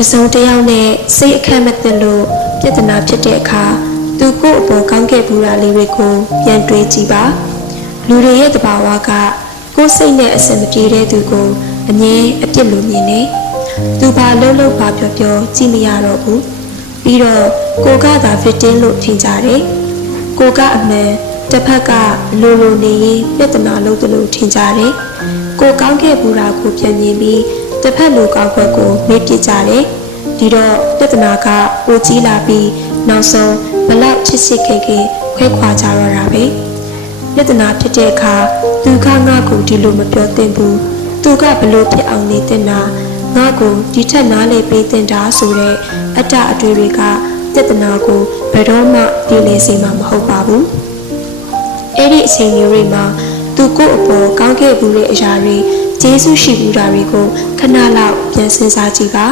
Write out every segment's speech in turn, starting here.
တစုံတစ်ယောက်နဲ့စိတ်အခက်မသိလို့ပြဿနာဖြစ်တဲ့အခါသူကိုယ့်အပေါ်ကောင်းခဲ့ဘူးတာလေးတွေကိုပြန်တွေးကြည့်ပါလူတွေရဲ့သဘာဝကကိုယ်စိတ်နဲ့အဆင်မပြေတဲ့သူကိုအငြင်းအပြစ်လိုမြင်နေသူဘာလှုပ်လှုပ်ပါပြောပြောကြည့်မရတော့ဘူးပြီးတော့ကိုကသာ victim လို့ထင်ကြတယ်ကိုကအမှန်တစ်ဖက်ကလိုလိုနေရင်ပြဿနာလို့ထင်ကြတယ်ကိုကောင်းခဲ့ဘူးတာကိုပြန်မြင်ပြီးတစ်ဖက်လူကောက်ွက်ကိုမေ့ပြစ်ကြတယ်ဒီတော့ပြဿနာကပိုကြီးလာပြီးနောက်ဆုံးဘလောက်ချစ်ချစ်ခင်ခင်ခွဲခွာကြတော့တာပဲပြဿနာဖြစ်တဲ့အခါသူကငါ့ကိုဒီလိုမပြောသင့်ဘူးသူကဘလို့ဖြစ်အောင်နေတင်တာငါ့ကိုဒီထက်နားလေပေးတင်တာဆိုတဲ့အတ္တအတွေ့တွေကပြဿနာကိုဘယ်တော့မှပြေလည်စေမှာမဟုတ်ပါဘူးအဲ့ဒီအချိန်မျိုးတွေမှာသူကိုယ့်အပေါ်ကောင်းခဲ့ဘူးတဲ့အရာတွေကျေးဇူးရှိဘူးတာတွေကိုခဏလောက်ပြန်စဉ်းစားကြည့်ပါ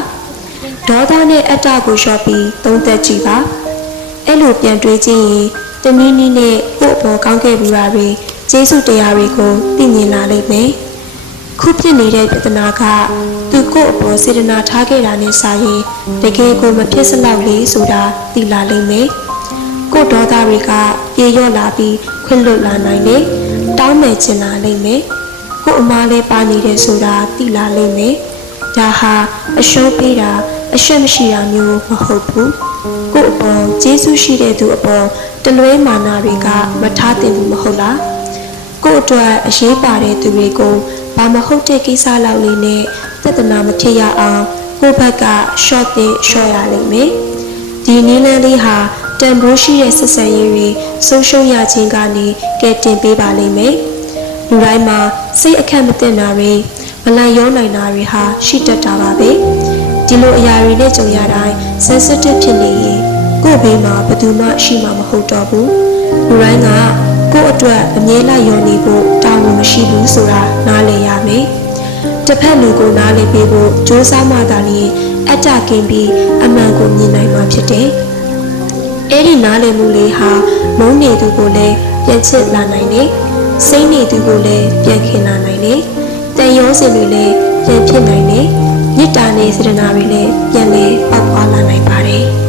ဒေါသနဲ့အတ္တကိုလျှော့ပြီးသုံးသပ်ကြည့်ပါအဲ့လိုပြန်တွေးကြည့်ရင်တနည်းနည်းနဲ့ကိုယ့်အပေါ်ကောင်းခဲ့ဘူးတာတွေကျေးဇူးတရားတွေကိုသိမြင်လာလိမ့်မယ်ခုဖြစ်နေတဲ့ပြဿနာကသူကိုယ့်အပေါ်စေတနာထားခဲ့တာနဲ့စာရင်တကယ်ကိုမဖြစ်စလောက်လေဆိုတာသိလာလိမ့်မယ်ကိုယ့်ဒေါသတွေကပြေလျော့လာပြီးခွင့်လွတ်လာနိုင်တယ်တောင်းမယ်ချင်လာလိမ့်မယ်ကို့အမားလေးပါနေတယ်ဆိုတာသိလာလိမ့်မယ်ဒါဟာအရှုံးပေးတာအရှက်မရှိတာမျိုးမဟုတ်ဘူးကို့အပေါ်ကျေးဇူးရှိတဲ့သူအပေါ်တလွဲမာနတွေကမထားသင့်ဘူးမဟုတ်လားကို့အတွက်အရေးပါတဲ့သူတွေကိုဘာမဟုတ်တဲ့ကိစ္စလောက်လေးနဲ့ပြဿနာမဖြစ်ရအောင်ကိုယ့်ဘက်ကရှော့တဲ့ရှော့ရလိမ့်မယ်ဒီနည်းလမ်းလေးဟာတန်ဖိုးရှိတဲ့ဆက်ဆံရေးတွေဆုံးရှုံးရခြင်းကနေကယ်တင်ပေးပါလိမ့်မယ်လူတိုင်းမှာစိတ်အခက်မသိတာတွေမလိုက်ရောနိုင်တာတွေဟာရှိတတ်တာပါပဲဒီလိုအရာတွေနဲ့ကြုံရတိုင်း sensitive ဖြစ်နေရင်ကိုယ့်ဘေးမှာဘယ်သူမှရှိမှာမဟုတ်တော့ဘူးလူတိုင်းကကိုယ့်အတွက်အမြဲလိုက်ရောနေဖို့တာဝန်မရှိဘူးဆိုတာနားလည်ရမယ်တစ်ဖက်လူကိုနားလည်ပေးဖို့ကြိုးစားမှသာလျှင်အတ္တကင်းပြီးအမှန်ကိုမြင်နိုင်မှာဖြစ်တယ်အဲ့ဒီနားလည်မှုလေးဟာမုန်းနေသူကိုလည်းပြန်ချစ်လာနိုင်တယ်စိတ်နေသူကိုလည်းပြန်ခင်လာနိုင်တယ်တန်ရုံးစင်တွေလည်းပြန်ဖြစ်နိုင်တယ်မေတ္တာနဲ့စေတနာတွေလည်းပြန်လည်ပေါက်ဖွာလာနိုင်ပါတယ်